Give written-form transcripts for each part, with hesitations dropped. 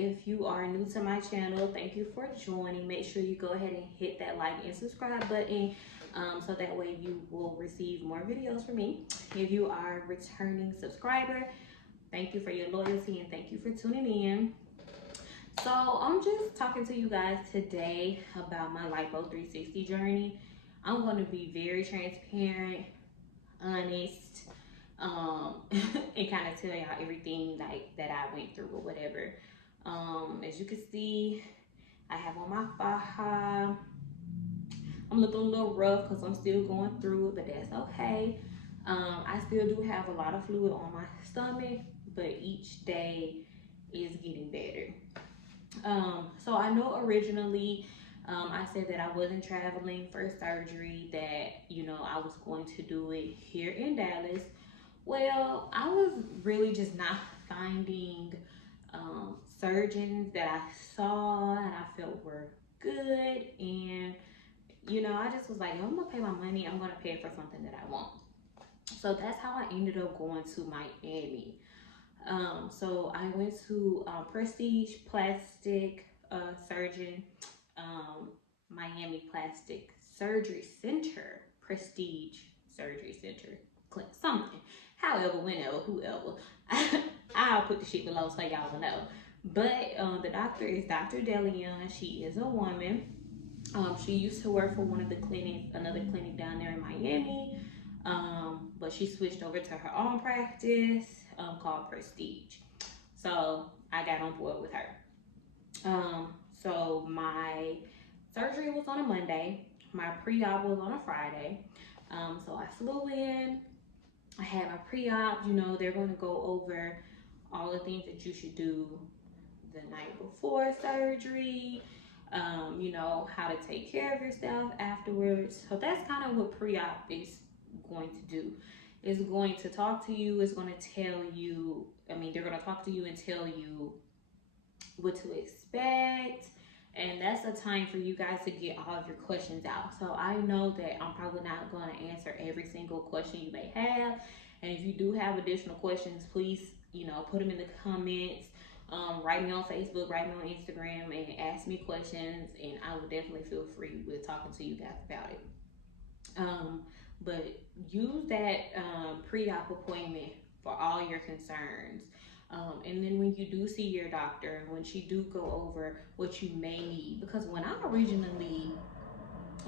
If you are new to my channel, thank you for joining. Make sure you go ahead and hit that like and subscribe button so that way you will receive more videos from me. If you are a returning subscriber, thank you for your loyalty and thank you for tuning in. So I'm just talking to you guys today about my Lipo 360 journey. I'm going to be very transparent, honest, and kind of tell y'all everything like that I went through or whatever. As you can see, I have on my Faja. I'm looking a little rough because I'm still going through it, but that's okay. I still do have a lot of fluid on my stomach, but each day is getting better. So I know originally I said that I wasn't traveling for surgery, that, you know, I was going to do it here in Dallas. Well, I was really just not finding surgeons that I saw and I felt were good. And, you know, I just was like, I'm gonna pay my money, I'm gonna pay for something that I want. So that's how I ended up going to Miami. So I went to Prestige Plastic Surgeon, Miami Plastic Surgery Center, Prestige Surgery Center, something. However, whenever, whoever. I'll put the shit below so y'all will know. But the doctor is Dr. Delion. She is a woman. She used to work for one of the clinics, another clinic down there in Miami. But she switched over to her own practice called Prestige. So I got on board with her. So my surgery was on a Monday. My pre-op was on a Friday. So I flew in. I had my pre-op. You know, they're going to go over all the things that you should do the night before surgery. You know, how to take care of yourself afterwards. So that's kind of what pre-op is going to do. It's going to talk to you. It's going to tell you, they're going to talk to you and tell you what to expect. And that's a time for you guys to get all of your questions out. So I know that I'm probably not going to answer every single question you may have. And if you do have additional questions, please, you know, put them in the comments. Write me on Facebook, write me on Instagram, and ask me questions. And I will definitely feel free with talking to you guys about it. But use that pre-op appointment for all your concerns. And then when you do see your doctor, when she do go over what you may need, because when I originally,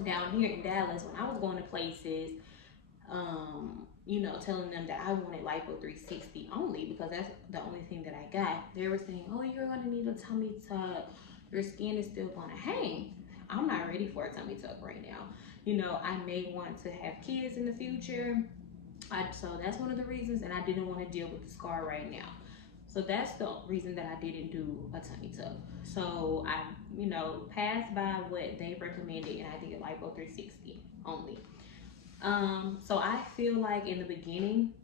down here in Dallas, when I was going to places, you know, telling them that I wanted Lipo 360 only, because that's the only thing that I got, they were saying, oh, you're going to need a tummy tuck. Your skin is still going to hang. I'm not ready for a tummy tuck right now. You know, I may want to have kids in the future. So that's one of the reasons, and I didn't want to deal with the scar right now. So that's the reason that I didn't do a tummy tuck. So I, you know, passed by what they recommended and I did Lipo 360 only. So I feel like in the beginning,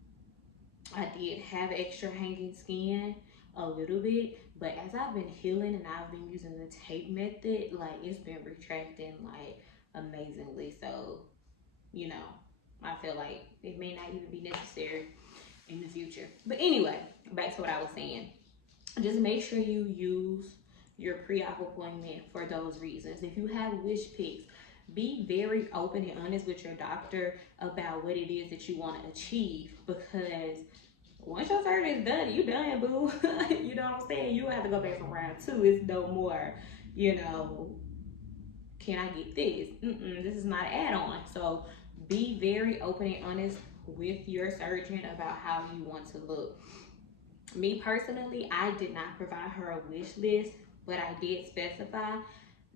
I did have extra hanging skin a little bit, but as I've been healing and I've been using the tape method, like it's been retracting like amazingly. So, you know, I feel like it may not even be necessary in the future. But anyway, back to what I was saying. Just make sure you use your pre-op appointment for those reasons. If you have wish pics, be very open and honest with your doctor about what it is that you want to achieve, because once your surgery is done, you done, boo. You know what I'm saying? You have to go back for round 2. It's no more, you know, can I get this? This is not an add-on. So be very open and honest with your surgeon about how you want to look. Me personally, I did not provide her a wish list, but I did specify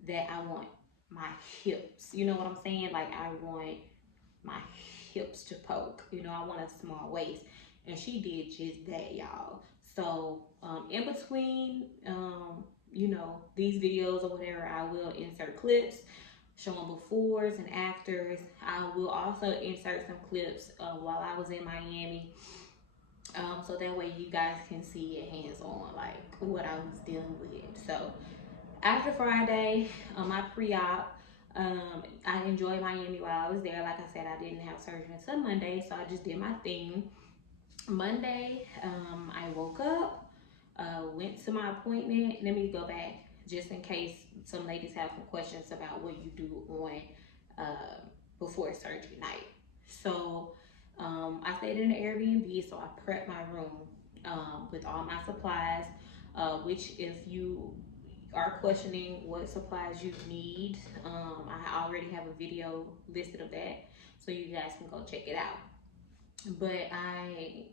that I want my hips. You know what I'm saying? Like I want my hips to poke. You know, I want a small waist. And she did just that, y'all. So in between, you know, these videos or whatever, I will insert clips showing befores and afters. I will also insert some clips while I was in Miami. So that way you guys can see it hands-on, like what I was dealing with. So after Friday, my pre-op, I enjoyed Miami while I was there. Like I said, I didn't have surgery until Monday, so I just did my thing. Monday, I woke up. went to my appointment. Let me go back just in case some ladies have some questions about what you do on before surgery night. So I stayed in an Airbnb, so I prepped my room with all my supplies, which if you are questioning what supplies you need, I already have a video listed of that, so you guys can go check it out. But I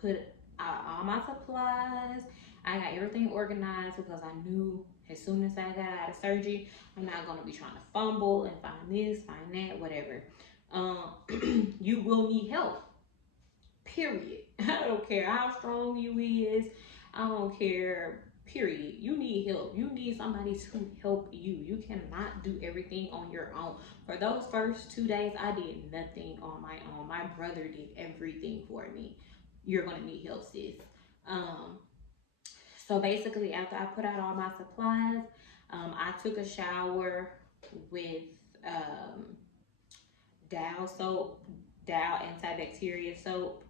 put out all my supplies. I got everything organized because I knew as soon as I got out of surgery, I'm not going to be trying to fumble and find this, find that, whatever. You will need help, period. I don't care how strong you is. I don't care, period. You need help. You need somebody to help you. You cannot do everything on your own. For those first 2 days, I did nothing on my own. My brother did everything for me. You're gonna need help, sis. So basically, after I put out all my supplies, I took a shower with Dow soap, Dow antibacterial soap.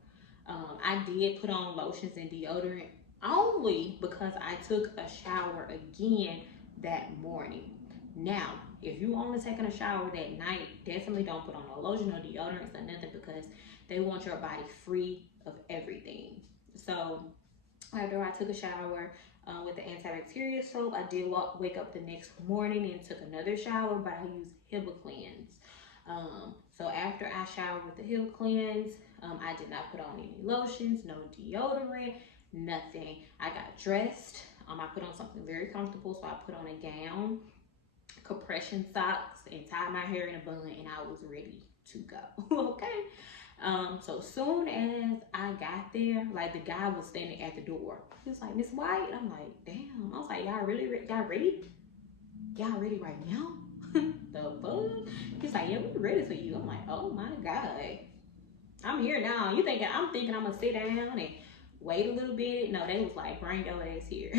I did put on lotions and deodorant only because I took a shower again that morning. Now, if you only taking a shower that night, definitely don't put on no lotion or deodorants or nothing because they want your body free of everything. So after I took a shower with the antibacterial soap, I did wake up the next morning and took another shower, but I used Hibiclens. So after I showered with the Hibiclens, I did not put on any lotions, no deodorant, nothing. I got dressed. I put on something very comfortable, so I put on a gown, compression socks, and tied my hair in a bun, and I was ready to go. Okay. So soon as I got there, like the guy was standing at the door. He was like, "Miss White." I'm like, damn. I was like, y'all really, y'all ready? Y'all ready right now? The fuck? He's like, yeah, we ready for you. I'm like, oh my God. I'm here now. I'm thinking I'm gonna sit down and wait a little bit. No, they was like, bring your ass here.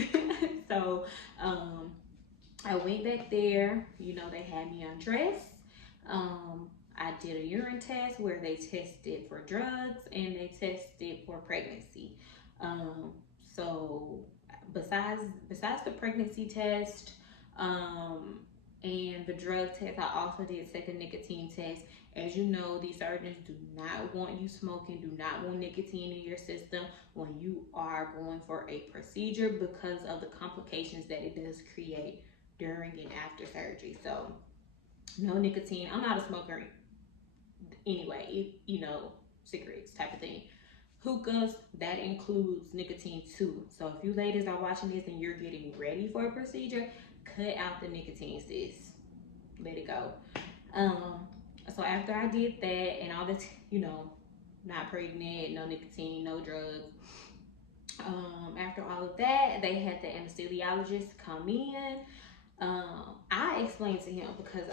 So I went back there. You know, they had me undressed. I did a urine test where they tested for drugs and they tested for pregnancy. So besides the pregnancy test and the drug test, I also did take a nicotine test. As you know, these surgeons do not want you smoking, do not want nicotine in your system when you are going for a procedure because of the complications that it does create during and after surgery. So no nicotine. I'm not a smoker anyway, you know, cigarettes type of thing. Hookahs, that includes nicotine too. So if you ladies are watching this and you're getting ready for a procedure, cut out the nicotine, sis. Let it go. So after I did that and all this, you know, not pregnant, no nicotine, no drugs. After all of that, they had the anesthesiologist come in. I explained to him because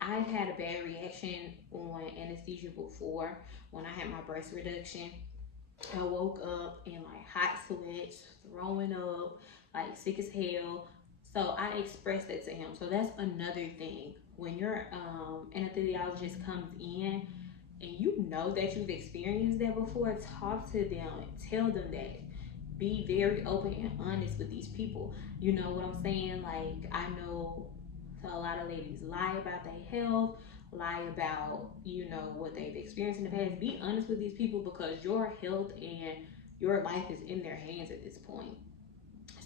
I've had a bad reaction on anesthesia before when I had my breast reduction. I woke up in like hot sweats, throwing up, like sick as hell. So I expressed that to him. So that's another thing. When your anesthesiologist comes in and you know that you've experienced that before, talk to them and tell them that. Be very open and honest with these people. You know what I'm saying? Like, I know a lot of ladies lie about their health, lie about, you know, what they've experienced in the past. Be honest with these people because your health and your life is in their hands at this point.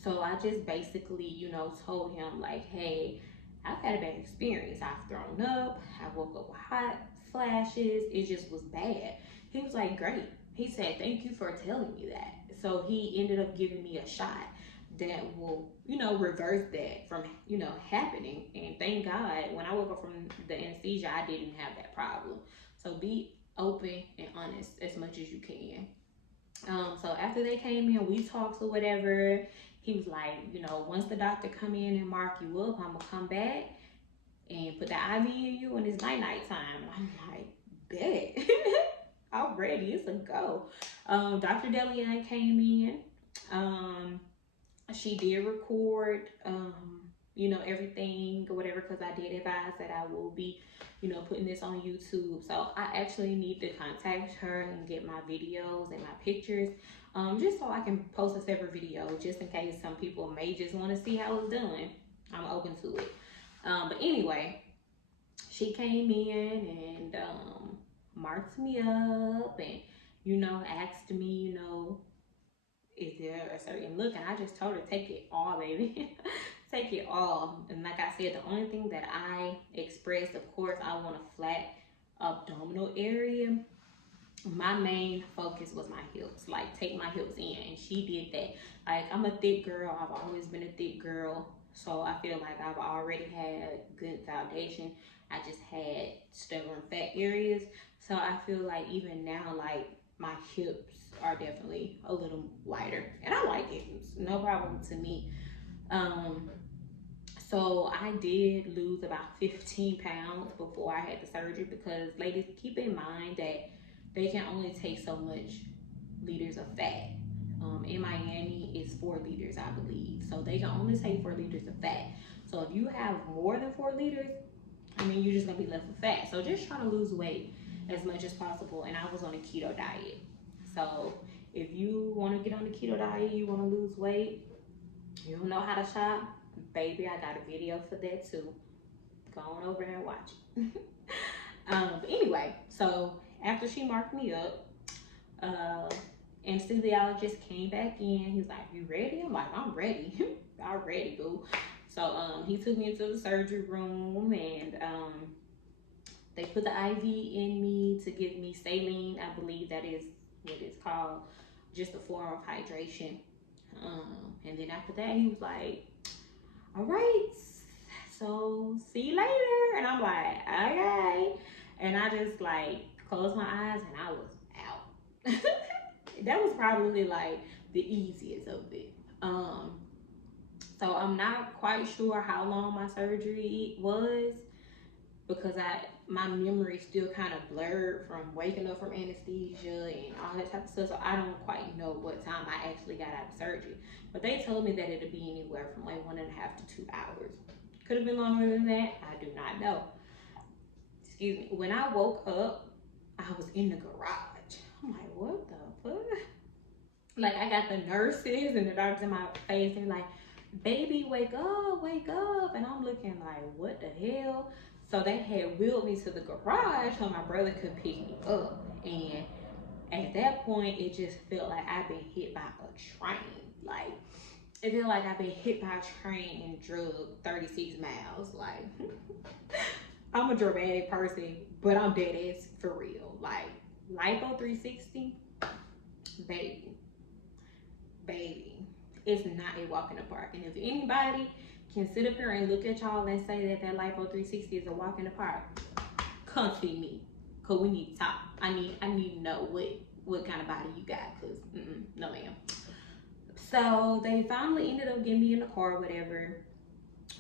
So I just basically, you know, told him like, hey, I've had a bad experience. I've thrown up. I woke up with hot flashes. It just was bad. He was like, great. He said, thank you for telling me that. So he ended up giving me a shot that will, you know, reverse that from, you know, happening. And thank God, when I woke up from the anesthesia, I didn't have that problem. So be open and honest as much as you can. So after they came in, we talked or whatever. He was like, you know, once the doctor come in and mark you up, I'm gonna come back and put the IV in you when it's night time. I'm like, bet. I'm ready. It's a go. Dr. Delian came in. She did record you know, everything or whatever, because I did advise that I will be, you know, putting this on YouTube. So I actually need to contact her and get my videos and my pictures, just so I can post a separate video, just in case some people may just want to see how it's done. I'm open to it. But anyway, she came in and marked me up and, you know, asked me, you know, is there a certain look? And I just told her, take it all, baby. Take it all. And like I said, the only thing that I expressed, of course, I want a flat abdominal area. My main focus was my hips, like take my hips in, and she did that. Like, I'm a thick girl, I've always been a thick girl, so I feel like I've already had good foundation. I just had stubborn fat areas, so I feel like even now, like, my hips are definitely a little wider, and I like it. It's no problem to me. um so I did lose about 15 pounds before I had the surgery, because ladies, keep in mind that they can only take so much liters of fat. In Miami, it's 4 liters, I believe. So they can only take 4 liters of fat. So if you have more than 4 liters, I mean, you're just gonna be left with fat. So just try to lose weight as much as possible. And I was on a keto diet. So if you want to get on the keto diet, you want to lose weight, you don't know how to shop, baby, I got a video for that too. Go on over there and watch it. But anyway, so after she marked me up, anesthesiologist came back in. He's like, "You ready?" I'm like, "I'm ready." I'm ready, boo. So he took me into the surgery room, and they put the IV in me to give me saline. I believe that is what it's called, just a form of hydration. And then after that, he was like, "All right, so see you later." And I'm like, "Okay." And I just like closed my eyes and I was out. That was probably like the easiest of it. So I'm not quite sure how long my surgery was, because my memory still kind of blurred from waking up from anesthesia and all that type of stuff. So I don't quite know what time I actually got out of surgery. But they told me that it'd be anywhere from like 1.5 to 2 hours. Could have been longer than that. I do not know. Excuse me. When I woke up, I was in the garage. I'm like, what the fuck? Like, I got the nurses and the doctors in my face. They're like, "Baby, wake up, wake up." And I'm looking like, what the hell? So they had wheeled me to the garage so my brother could pick me up. And at that point, it just felt like I've been hit by a train. Like, it felt like I've been hit by a train and drugged 36 miles. Like, I'm a dramatic person, but I'm dead ass for real. Like, Lipo 360, baby. It's not a walk in the park. And if anybody can sit up here and look at y'all and say that Lipo 360 is a walk in the park, come see me, cause we need to talk. I need to know what kind of body you got, cause no ma'am. So they finally ended up getting me in the car or whatever.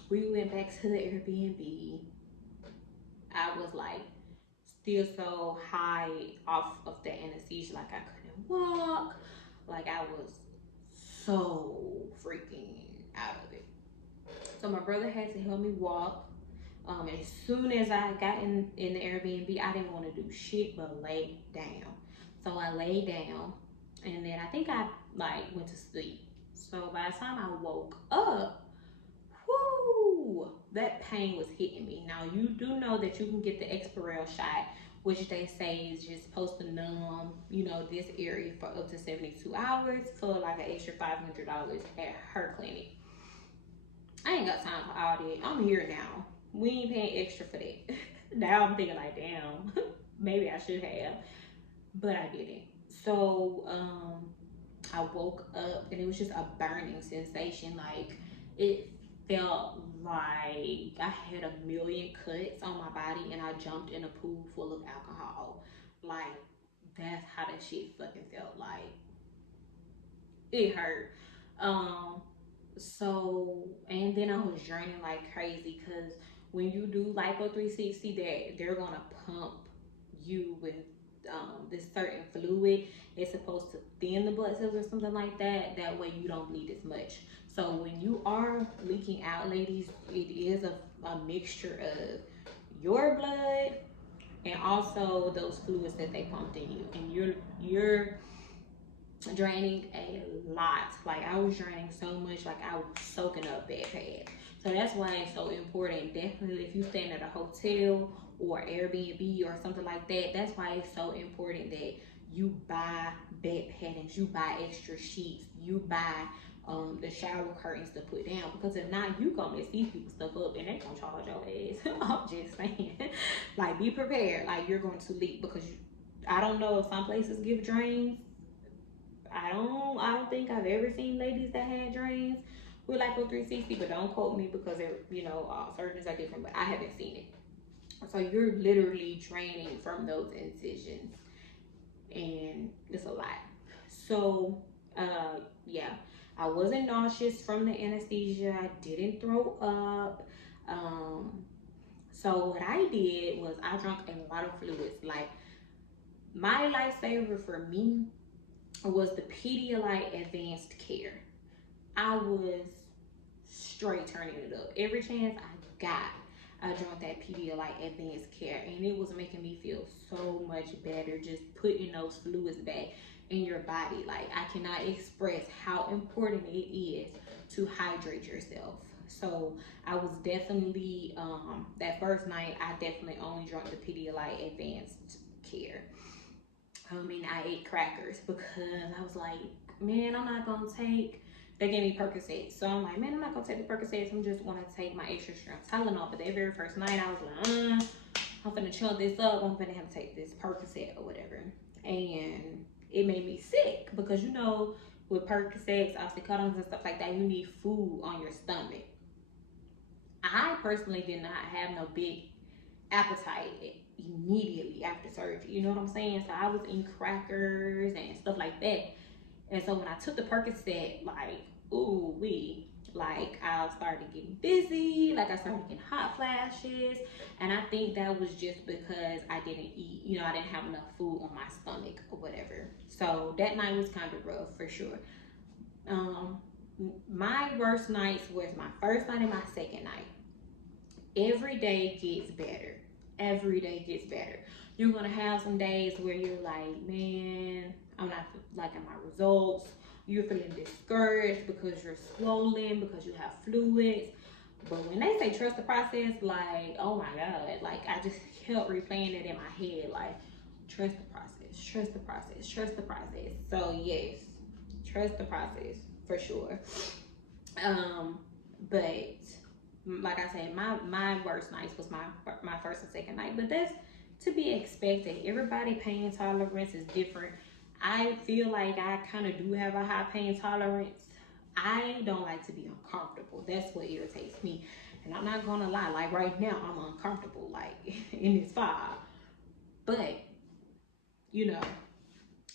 We went back to the Airbnb. I was like still so high off of the anesthesia, like I couldn't walk, like I was so freaking out of it. So my brother had to help me walk. As soon as I got in the Airbnb, I didn't want to do shit but lay down. So I lay down, and then I think I like went to sleep. So by the time I woke up, whoo, that pain was hitting me. Now you do know that you can get the Exparel shot, which they say is just supposed to numb, you know, this area for up to 72 hours for like an extra $500 at her clinic. I ain't got time for all that. I'm here now. We ain't paying extra for that. Now I'm thinking like, damn, maybe I should have, but I didn't. So I woke up and it was just a burning sensation. Like, it felt like I had a million cuts on my body and I jumped in a pool full of alcohol. Like, that's how that shit fucking felt like. It hurt. So, and then I was draining like crazy, because when you do Lipo 360, they're gonna pump you with this certain fluid. It's supposed to thin the blood cells or something like that. That way you don't bleed as much. So when you are leaking out, ladies, it is a mixture of your blood and also those fluids that they pumped in you, and you're draining a lot. Like I was draining so much, like I was soaking up bad pads. So that's why it's so important. Definitely if you staying at a hotel or Airbnb or something like that, that's why it's so important that you buy bed paddings, you buy extra sheets, you buy the shower curtains to put down, because if not, you gonna mess these people stuff up and they gonna charge your ass. I'm just saying, like be prepared, like you're going to leak, because I don't know if some places give drains. I don't think I've ever seen ladies that had drains with Lipo 360, but don't quote me because surgeons are different, but I haven't seen it. So you're literally draining from those incisions, and it's a lot. So yeah, I wasn't nauseous from the anesthesia. I didn't throw up. So what I did was I drank a lot of fluids. Like my lifesaver for me was the Pedialyte Advanced Care. I was straight turning it up. Every chance I got, I drank that Pedialyte Advanced Care, and it was making me feel so much better just putting those fluids back in your body. Like I cannot express how important it is to hydrate yourself. So I was definitely, that first night, I definitely only drank the Pedialyte Advanced Care. And I ate crackers because I was like, man, I'm not gonna take, they gave me Percocets. So I'm like, man, I'm not gonna take the Percocets. I'm just gonna take my extra strength Tylenol. But that very first night, I was like, I'm finna chunk this up. I'm finna have to take this Percocet or whatever. And it made me sick because, you know, with Percocets, oxycodones and stuff like that, you need food on your stomach. I personally did not have no big appetite immediately after surgery, you know what I'm saying? So I was eating crackers and stuff like that. And so when I took the Percocet, like, ooh wee, like I started getting dizzy, like I started getting hot flashes, and I think that was just because I didn't eat, you know, I didn't have enough food on my stomach or whatever. So that night was kind of rough for sure. My worst nights was my first night and my second night. Every day gets better. Every day gets better. You're gonna have some days where you're like, man, I'm not liking my results. You're feeling discouraged because you're swollen, because you have fluids. But when they say trust the process, like, oh my God, like I just kept replaying it in my head, like, trust the process, trust the process, trust the process. So yes, trust the process for sure. But like I said, my worst nights was my first and second night, but that's to be expected. Everybody pain tolerance is different. I feel like I kind of do have a high pain tolerance. I don't like to be uncomfortable. That's what irritates me. And I'm not gonna lie, like right now I'm uncomfortable, like in this fog. But you know,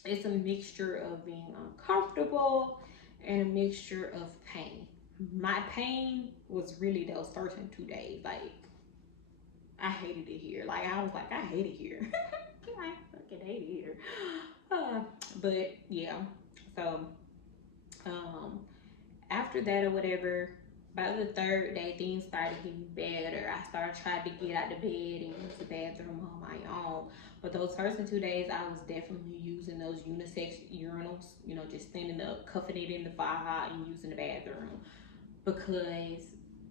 it's a mixture of being uncomfortable and a mixture of pain. My pain was really those first 2 days. Like I hated it here. Like I was like, I hate it here. I fucking hate it here. But yeah, so after that or whatever, by the third day, things started getting better. I started trying to get out of bed and use the bathroom on my own. But those first 2 days, I was definitely using those unisex urinals, you know, just standing up, cuffing it in the Faja and using the bathroom. Because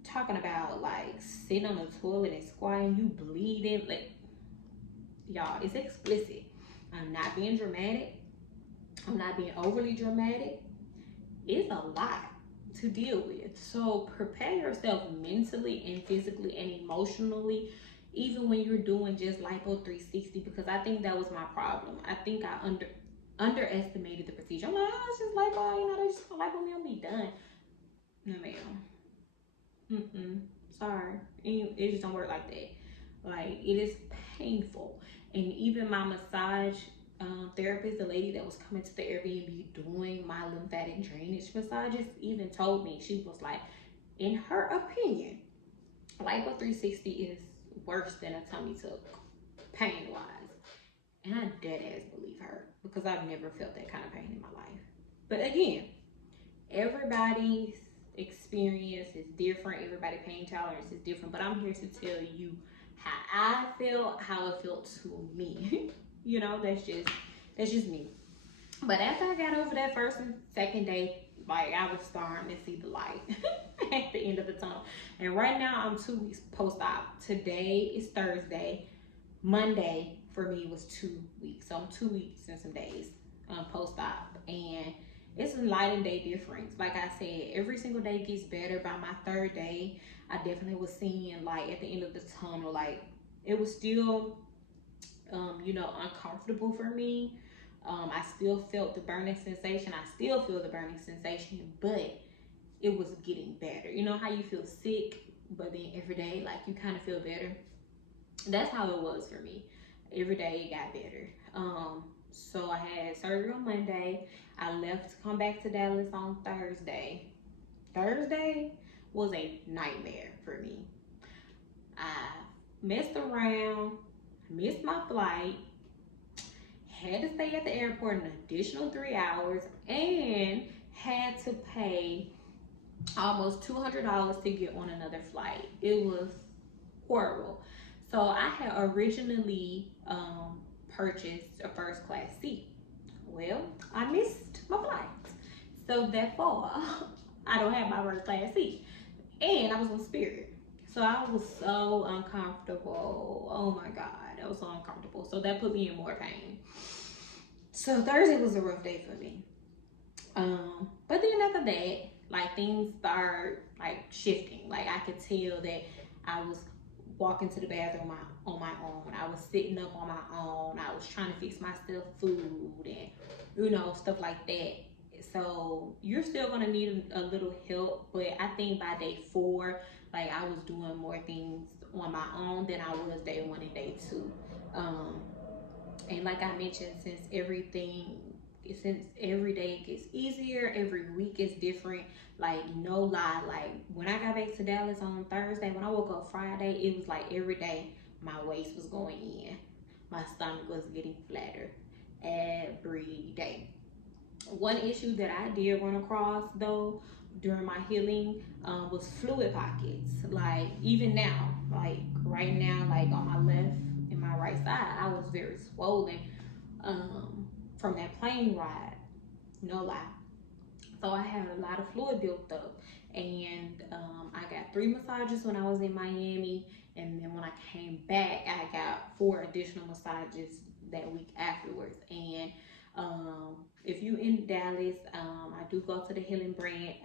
talking about like sitting on the toilet and squatting, you bleeding, like, y'all, it's explicit. I'm not being dramatic. I'm not being overly dramatic. It's a lot to deal with. So prepare yourself mentally and physically and emotionally, even when you're doing just Lipo 360, because I think that was my problem. I think I underestimated the procedure. I'm like, oh, it's just Lipo, you know, they just gonna Lipo me, I'll be done. No, ma'am. Sorry. It just don't work like that. Like, it is painful. And even my massage therapist, the lady that was coming to the Airbnb doing my lymphatic drainage massages, even told me, she was like, in her opinion, Lipo 360 is worse than a tummy tuck, pain-wise. And I dead ass believe her because I've never felt that kind of pain in my life. But again, everybody's experience is different. Everybody's pain tolerance is different. But I'm here to tell you how I felt, how it felt to me. You know, that's just me. But after I got over that first and second day, like I was starting to see the light at the end of the tunnel. And right now I'm 2 weeks post-op. Today is Thursday. Monday for me was 2 weeks. So I'm 2 weeks and some days post-op. And it's a night and day difference. Like I said, every single day gets better. By my third day, I definitely was seeing light at the end of the tunnel. Like it was still, you know, uncomfortable for me. I still felt the burning sensation. I still feel the burning sensation, but it was getting better. You know how you feel sick, but then every day, like you kind of feel better. That's how it was for me. Every day it got better. So I had surgery on Monday. I left to come back to Dallas on Thursday. Thursday was a nightmare for me. I messed around, missed my flight, had to stay at the airport an additional 3 hours, and had to pay almost $200 to get on another flight. It was horrible. So I had originally purchased a first class seat. Well, I missed my flight. So therefore, I don't have my first class seat. And I was on Spirit. So I was so uncomfortable. Oh my God, I was so uncomfortable. So that put me in more pain. So Thursday was a rough day for me. But then after that, like things start like shifting. Like I could tell that I was walking to the bathroom on my own. I was sitting up on my own. I was trying to fix myself food and, you know, stuff like that. So you're still gonna need a little help, but I think by day 4, like I was doing more things on my own than I was day 1 and day 2. And like I mentioned, since every day gets easier, every week is different. Like no lie, like when I got back to Dallas on Thursday, when I woke up Friday, it was like every day my waist was going in, my stomach was getting flatter every day. One issue that I did run across though during my healing was fluid pockets. Like even now, like right now, like on my left and my right side, I was very swollen from that plane ride. No lie. So I had a lot of fluid built up, and I got 3 massages when I was in Miami, and then when I came back, I got 4 additional massages that week afterwards. And if you in Dallas, I do go to the Healing brand.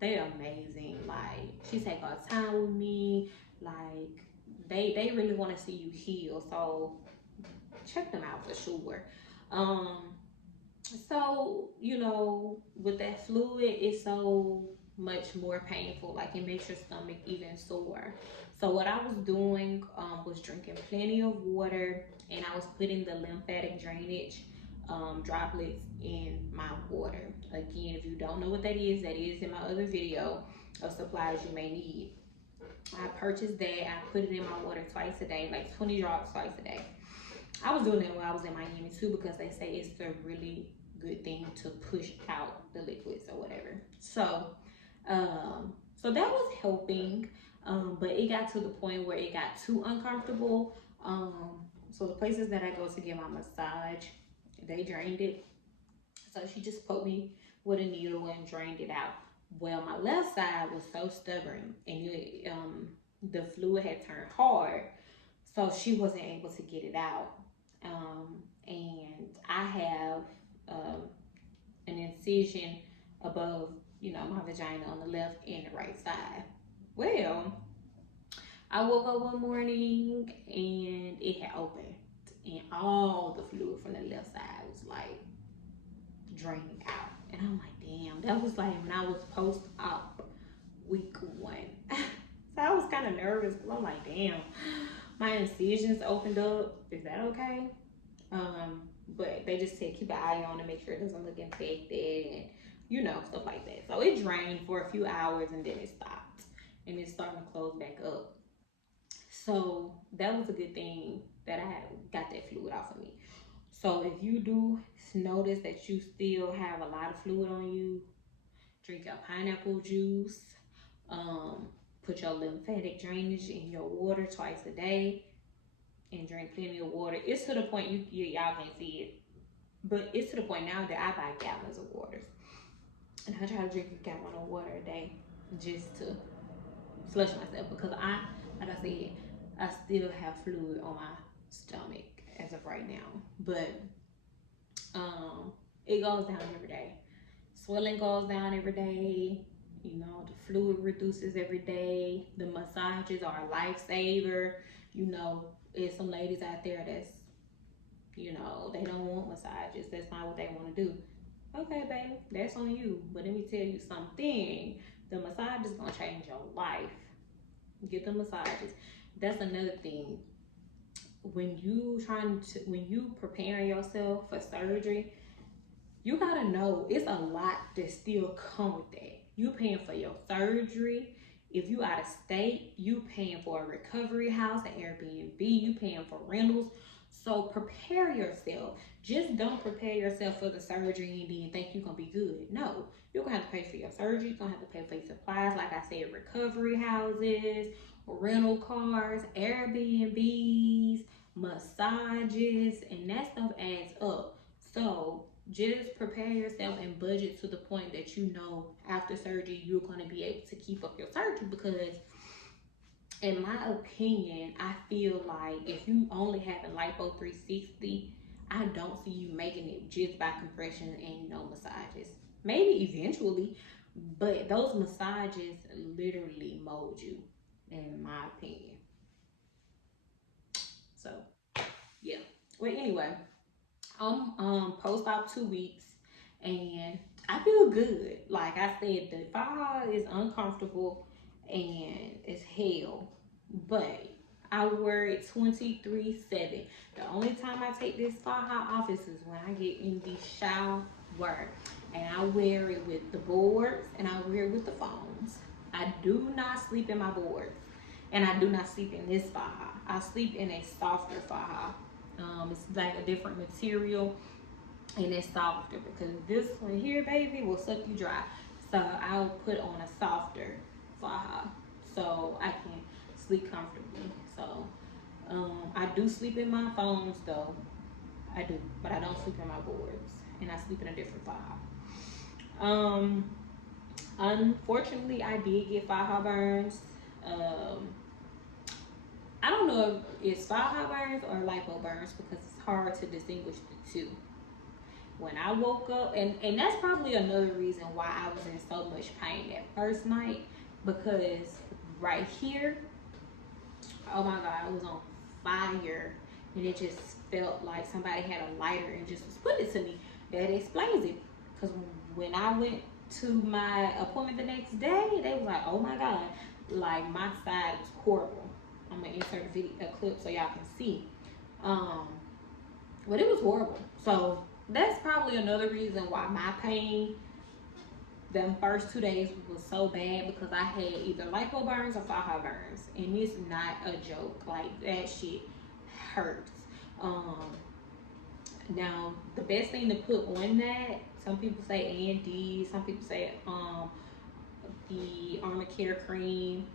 They're amazing. Like she take her time with me. Like they really want to see you heal. So check them out for sure. So you know, with that fluid, it's so much more painful. Like it makes your stomach even sore. So what I was doing was drinking plenty of water, and I was putting the lymphatic drainage droplets in my water. Again, if you don't know what that is in my other video of supplies you may need. I purchased that. I put it in my water twice a day, like 20 drops twice a day. I was doing that while I was in Miami too, because they say it's a really good thing to push out the liquids or whatever. So, so that was helping, but it got to the point where it got too uncomfortable. So the places that I go to get my massage, they drained it. So she just poked me with a needle and drained it out. Well, my left side was so stubborn, and the fluid had turned hard, so she wasn't able to get it out. And I have an incision above, you know, my vagina on the left and the right side. Well, I woke up one morning and it had opened, and all the fluid from the left side was like draining out. And I'm like, damn, that was like when I was post-op week 1. So I was kind of nervous because I'm like, damn, my incisions opened up. Is that okay? But they just said keep an eye on it, make sure it doesn't look infected, and you know, stuff like that. So it drained for a few hours and then it stopped, and it's starting to close back up. So that was a good thing that I had got that fluid off of me. So if you do notice that you still have a lot of fluid on you, drink your pineapple juice. Um, put your lymphatic drainage in your water twice a day, and drink plenty of water. It's to the point y'all can't see it, but it's to the point now that I buy gallons of water, and I try to drink a gallon of water a day just to flush myself, because like I said, I still have fluid on my stomach as of right now, but it goes down every day. Swelling goes down every day. You know, the fluid reduces every day. The massages are a lifesaver. You know, there's some ladies out there that's, you know, they don't want massages. That's not what they want to do. Okay, baby, that's on you. But let me tell you something. The massage is gonna change your life. Get the massages. That's another thing. When you preparing yourself for surgery, you gotta know it's a lot that still come with that. You paying for your surgery. If you out of state, you paying for a recovery house, an Airbnb, you paying for rentals. So prepare yourself. Just don't prepare yourself for the surgery and then think you're gonna be good. No, you're gonna have to pay for your surgery, you're gonna have to pay for your supplies, like I said, recovery houses, rental cars, Airbnbs, massages, and that stuff adds up. So just prepare yourself and budget to the point that you know after surgery you're going to be able to keep up your surgery, because in my opinion, I feel like if you only have a Lipo 360, I don't see you making it just by compression and no massages. Maybe eventually, but those massages literally mold you, in my opinion. So yeah. Well, anyway, I'm post-op 2 weeks, and I feel good. Like I said, the Faja is uncomfortable and it's hell, but I wear it 23/7. The only time I take this Faja off is when I get in the shower, and I wear it with the boards and I wear it with the phones. I do not sleep in my boards, and I do not sleep in this Faja. I sleep in a softer Faja. It's like a different material, and it's softer, because this one here, baby, will suck you dry. So I'll put on a softer Faja so I can sleep comfortably. So I do sleep in my phones though. I do, but I don't sleep in my boards, and I sleep in a different Faja. Unfortunately, I did get Faja burns. I don't know if it's Faja burns or Lipo burns, because it's hard to distinguish the two. When I woke up, and that's probably another reason why I was in so much pain that first night, because right here, oh my God, it was on fire, and it just felt like somebody had a lighter and just was putting it to me. That explains it, because when I went to my appointment the next day, they was like, oh my God, like my side was horrible. I'm gonna insert a clip so y'all can see. But it was horrible. So that's probably another reason why my pain them first 2 days was so bad, because I had either lipo burns or Faja burns, and it's not a joke. Like, that shit hurts. Now the best thing to put on that, some people say A&D, some people say the Armacare cream,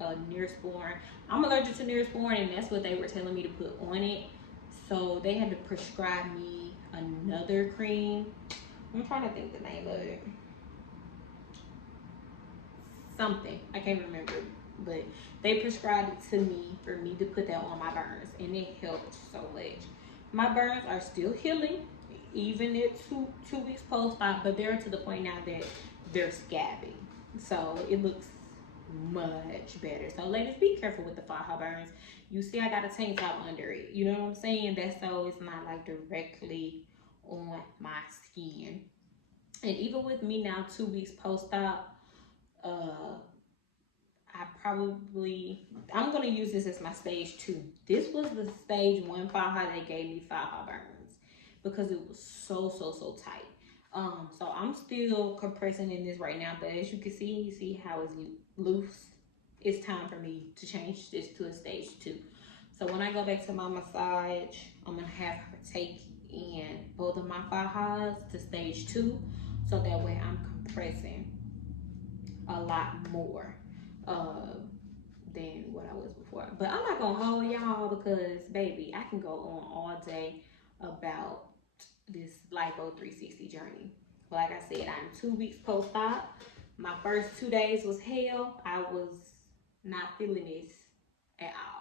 Neosporin. I'm allergic to Neosporin, and that's what they were telling me to put on it. So they had to prescribe me another cream. I'm trying to think the name of it. Something, I can't remember, but they prescribed it to me for me to put that on my burns, and it helped so much. My burns are still healing, even at two weeks post-op, but they're to the point now that they're scabbing. So it looks much better. So ladies, be careful with the Faja burns. You see I got a tank top under it. You know what I'm saying? That's so it's not like directly on my skin. And even with me now 2 weeks post-op, I'm gonna use this as my stage 2. This was the stage 1 Faja they gave me Faja burns, because it was so tight. So I'm still compressing in this right now, but as you can see, you see how it's loose. It's time for me to change this to a stage 2. So when I go back to my massage, I'm gonna have her take in both of my fajas to stage 2, so that way I'm compressing a lot more than what I was before. But I'm not gonna hold y'all because baby, I can go on all day about this Lipo 360 journey. But like I said, I'm 2 weeks post-op. My first 2 days was hell. I was not feeling this at all.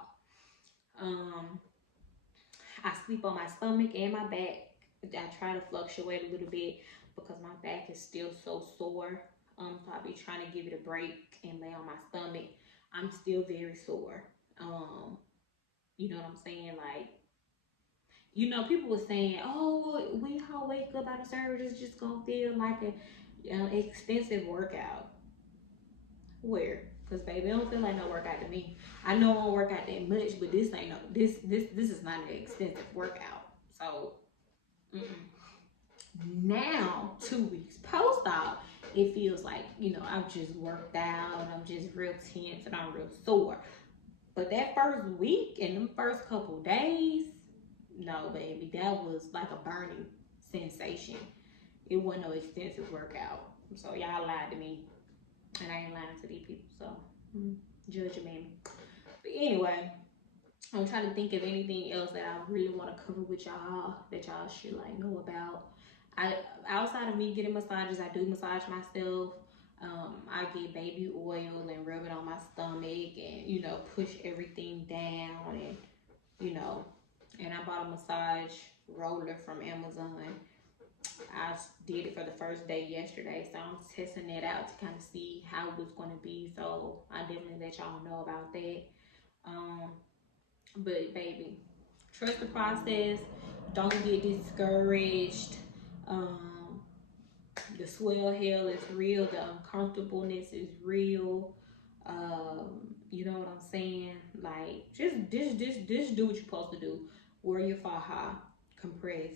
I sleep on my stomach and my back. I try to fluctuate a little bit because my back is still so sore. So I'll be trying to give it a break and lay on my stomach. I'm still very sore. You know what I'm saying? Like, you know, people were saying, oh, when y'all wake up out of service, it's just gonna feel like an extensive workout. Where? Because baby, it don't feel like no workout to me. I know I won't work out that much, but this ain't no this is not an extensive workout. So now 2 weeks post-op, it feels like, you know, I've just worked out, I'm just real tense and I'm real sore. But that first week and them first couple days, no baby, that was like a burning sensation. It wasn't no extensive workout. So y'all lied to me. And I ain't lying to these people, so judge a man. But anyway, I'm trying to think of anything else that I really want to cover with y'all that y'all should like know about. Outside of me getting massages, I do massage myself. I get baby oil and rub it on my stomach and, you know, push everything down and, you know, and I bought a massage roller from Amazon. I did it for the first day yesterday, so I'm testing that out to kind of see how it was going to be. So I definitely let y'all know about that. But baby, trust the process. Don't get discouraged. The swell hell is real. The uncomfortableness is real. You know what I'm saying? Like, just do what you're supposed to do. Wear your faja, compress,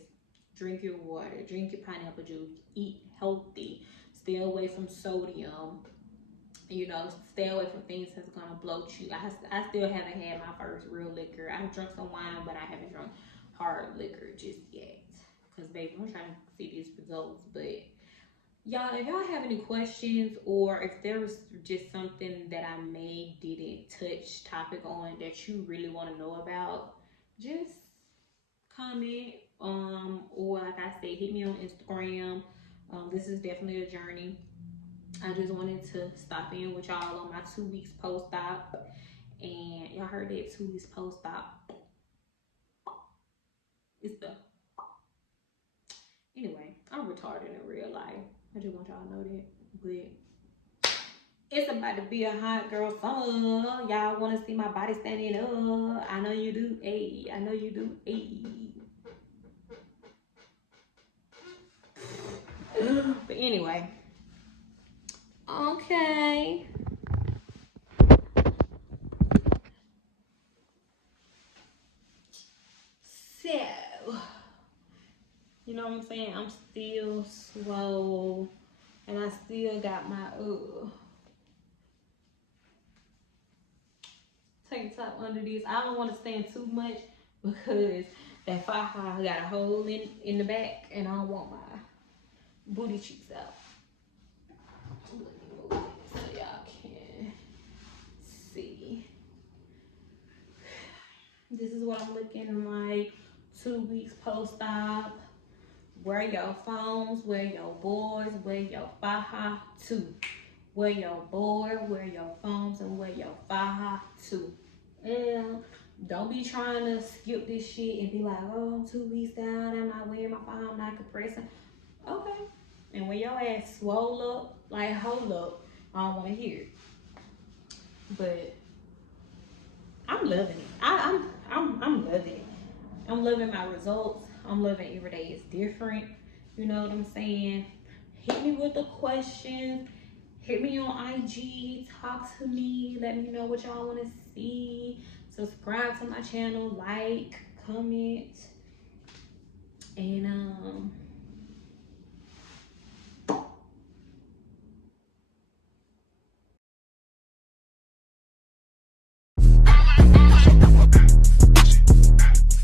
drink your water, drink your pineapple juice, eat healthy, stay away from sodium, you know, stay away from things that's gonna bloat you. I still haven't had my first real liquor. I've drunk some wine, but I haven't drunk hard liquor just yet. Cause baby, I'm trying to see these results. But y'all, if y'all have any questions or if there was just something that I didn't touch topic on that you really want to know about, just comment. Or like I said, hit me on Instagram. This is definitely a journey. I just wanted to stop in with y'all on my 2 weeks post-op. And y'all heard that, 2 weeks post-op. It's the... Anyway, I'm retarded in real life. I just want y'all to know that. But it's about to be a hot girl summer. Y'all want to see my body standing up. I know you do. Ayy, I know you do. Ayy. But anyway, okay. So, you know what I'm saying? I'm still swole, and I still got my tank top under this. I don't want to stand too much because that faja got a hole in the back, and I don't want my booty cheeks out. Let me move it so y'all can see. This is what I'm looking like 2 weeks post-op. Wear your phones, wear your boards, wear your faja too. Wear your board, wear your phones, and wear your faja too. And don't be trying to skip this shit and be like, oh, I'm 2 weeks down, I'm not wearing my faja, I'm not compressing. Okay. And when your ass swole up, like, hold up, I don't want to hear it. But I'm loving it. I'm loving it. I'm loving my results. I'm loving every day is different. You know what I'm saying? Hit me with the questions. Hit me on IG. Talk to me. Let me know what y'all want to see. Subscribe to my channel. Like, comment. And